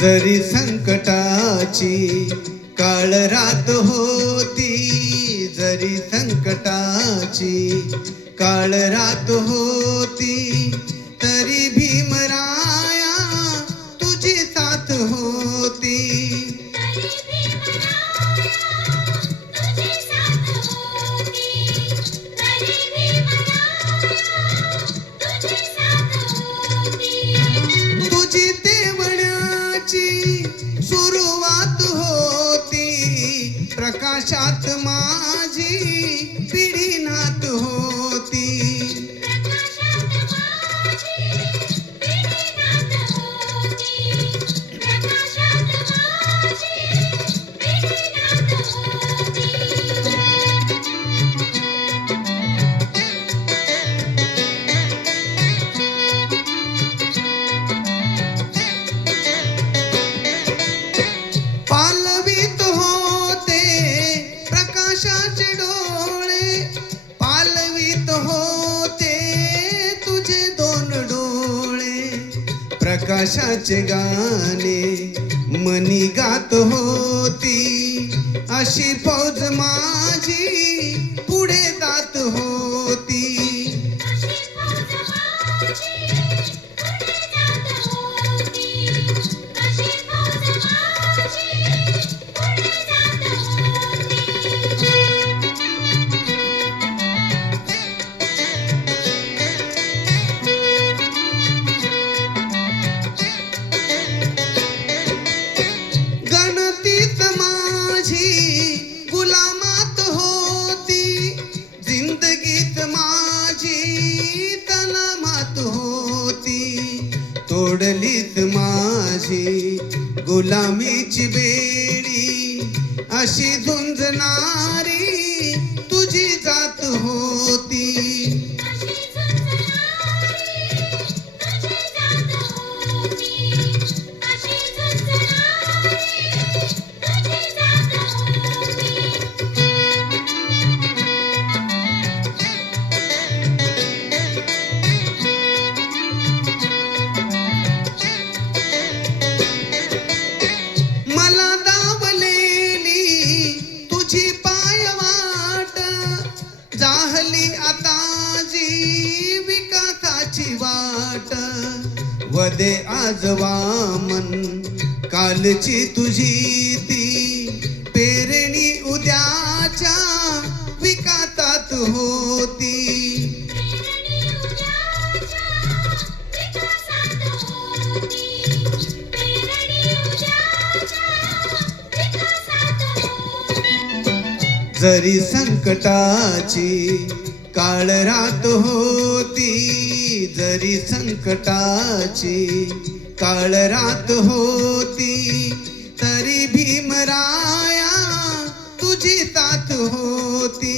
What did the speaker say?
जरी संकटाची काळ रात होती, जरी संकटाची काळ रात होती, तरी भीमराया तुझी साथ होती. तुझी देवण्याची सुरुवात होती, प्रकाशात माझी पिढी नात होती. पालवीत होते प्रकाशाचे डोळे, पालवीत होते तुझे दोन डोळे. प्रकाशाचे गाणे मनी गात होती, अशी फौज माझी पुढे जात होती. गणतीत माझी गुलामात होती, जिंदगीत माझी तनामात होती. तोडलीत माझी गुलामीची बेडी, अशी झुंजणारी तुझी जात होती. मला दावलेली तुझी पायवाट, जाहली आता जी विकासाची वाट. वदे आज वामन कालची तुझी ती, पेरणी उद्याच्या विकासात होती. जरी संकटाची काळ रात होती, जरी संकटाची काळ रात होती, तरी भीमराया तुझी साथ होती.